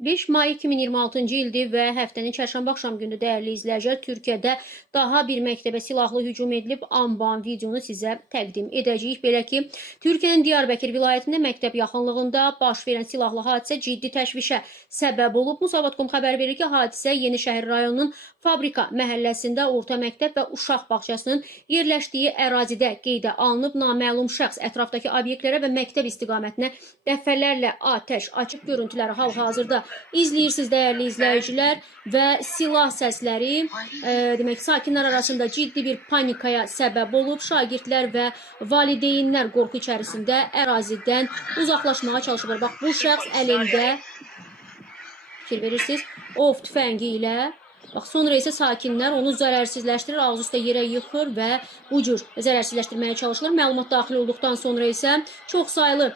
5 may 2026-cı ildir və həftənin çərşənbə axşam günü dəyərli izləyicilər, Türkiyədə daha bir məktəbə silahlı hücum edilib. Anban videonu sizə təqdim edəcəyik. Belə ki, Türkiyənin Diyarbəkir vilayətində məktəb yaxınlığında baş verən silahlı hadisə ciddi təşvişə səbəb olub. Musavat.com xəbər verir ki, hadisə Yenişəhər rayonunun Fabrika məhəlləsində orta məktəb və uşaq bağçasının yerləşdiyi ərazidə qeydə alınıb. Naməlum şəxs ətrafdakı obyektlərə və məktəb istiqamətinə dəfələrlə atəş açıb. Görüntüləri hal-hazırda izləyirsiniz dəyərli izləyicilər və silah səsləri demək sakinlər arasında ciddi bir panikaya səbəb olub. Şagirdlər və valideynlər qorxu içərisində ərazidən uzaqlaşmağa çalışırlar. Bax, bu şəxs əlində fikir verirsiniz, ov tüfəngi ilə. Bax, sonra isə sakinlər onu zərərsizləşdirir, ağzı üstə yerə yıxır və bu cür zərərsizləşdirməyə çalışılır. Məlumat daxil olduqdan sonra isə çoxsaylı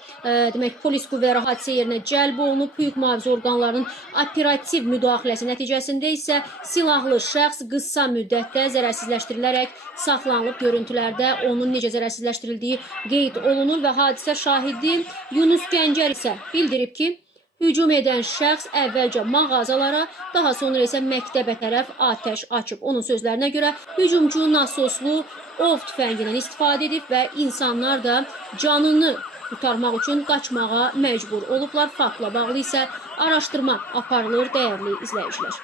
demək polis qüvvələri hadisə yerinə cəlb olunub. Hüquq mühafizə orqanlarının operativ müdaxiləsi nəticəsində isə silahlı şəxs qısa müddətdə zərərsizləşdirilərək saxlanılıb. Görüntülərdə onun necə zərərsizləşdirildiyi qeyd olunur və hadisə şahidi Yunus Gəncər isə bildirib ki, hücum edən şəxs əvvəlcə mağazalara, daha sonra isə məktəbə tərəf atəş açıb. Onun sözlərinə görə hücumçu nasoslu ov tüfəngindən istifadə edib və insanlar da canını qurtarmaq üçün qaçmağa məcbur olublar. Faktla bağlı isə araşdırma aparılır dəyərli izləyicilər.